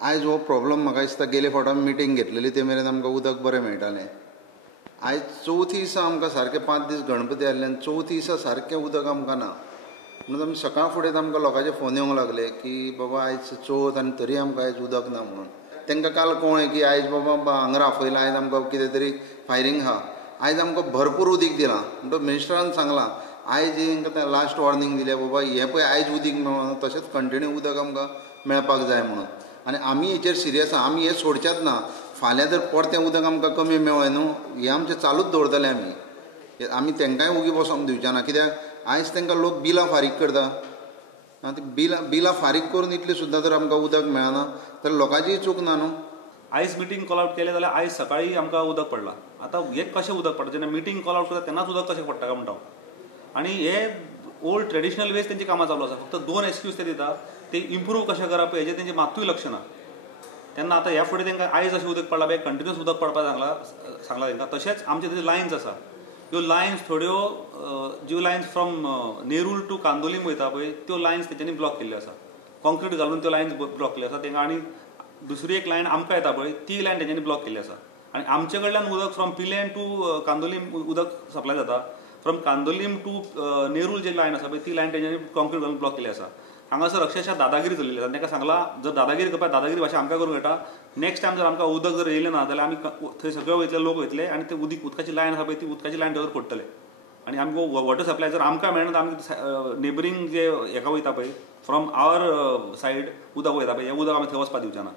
आयज हो प्रॉब्लम म्हाका दिसता गेले फावट आमी मिटींग घेतलेली ते मेरेन आमकां उदक बरें मेळटालें. आयज चवथी दिसा आमकां सारकें 5 दीस गणपती आयल्यान चवथी दिसा सारकें उदक आमकां ना. म्हणून आमी सकाळ फुडें आमकां लोकांचे फोन येवंक लागले की बाबा आयज चवथ आनी तरी आमकां आयज उदक ना म्हणून. तांकां काल कळ्ळें की आयज बाबा हांगा राफयलां, आयज आमकां कितें तरी फायरींग आहा. आयज आमकां भरपूर उदीक दिलां. म्हणटकच मिनिस्टरान सांगलां आयज हांकां लास्ट वॉर्निंग दिल्या बाबा हें पळय आयज उदीक मेळना तशेंच कंटिन्यू उदक आमकां मेळपाक जाय म्हणून. आनी आमी हेचेर सिरियस आहा. आमी हें सोडचेच ना. फाल्यां जर परतें उदक आमकां कमी मेळ्ळें न्हू हें आमचें चालूच दवरतले आमी तांकांय उगी बसोंक दिवचे ना. कित्याक आयज तांकां लोक बिलां फारीक करता. ती बिलां फारीक करून इतली सुद्दां जर आमकां उदक मेळना जाल्यार लोकांचीय चूक ना न्हू. आयज मिटींग कॉल आउट केलें जाल्यार आयज सकाळीं आमकां उदक पडलां. आतां हें कशें उदक पडटा जेन्ना मिटींग कॉल आउट करता तेन्नाच उदक कशें पडटा काय म्हणटा हांव. आनी हे ओल्ड ट्रेडिशनल वेज तेंची कामां चालू आसा. फक्त 2 एक्सक्यूज ते दिता ते इम्प्रूव कशें करप हेजेर तेंचें मात्तूय लक्ष ना. तेन्ना आतां ह्या फुडें तांकां आयज अशें उदक पडलां पळय कंटिन्यूस उदक पडपाक सांगलां तांकां. तशेंच आमचे थंय लायन्स आसा. ह्यो लायन्स थोड्यो ज्यो lines from Nerul to Candolim वयता पळय त्यो लायन्स तेंच्यांनी ब्लॉक केल्ल्यो आसा. कॉन्क्रीट घालून त्यो लायन्स ब्लॉक केल्ल्यो आसा. तांकां आनी दुसरी एक लायन आमकां येता पळय ती लायन तेंच्यांनी ब्लॉक केल्ली आसा. आनी आमचे कडल्यान उदक फ्रॉम पिलेन टू कांदोलीम उदक सप्लाय जाता. फ्रॉम कांदोलीम टू नेरूल जी लायन आसा पळय ती लायन तेंच्यांनी कॉन्क्रीट घालून ब्लॉक केल्ली आसा. हांगासर अक्षरशः दादागिरी चलिल्ली आसा. तांकां सांगलां जर दादागिरी करपाक दादागिरी भाशा आमकां करूंक येता. नेक्स्ट टायम जर आमकां उदक जर येयलें ना जाल्यार आमी थंय सगळे वयतले लोक वयतले आनी ते उदकाची लायन आसा पळय ती उदकाची लायन थंय फोडटले. आनी आमकां वॉटर सप्लाय जर आमकां मेळना तर आमी नेबरींग जे हेका वयता पळय फ्रॉम आवर सायड उदक वयता पळय हें उदक आमी थंय वचपाक दिवचे ना.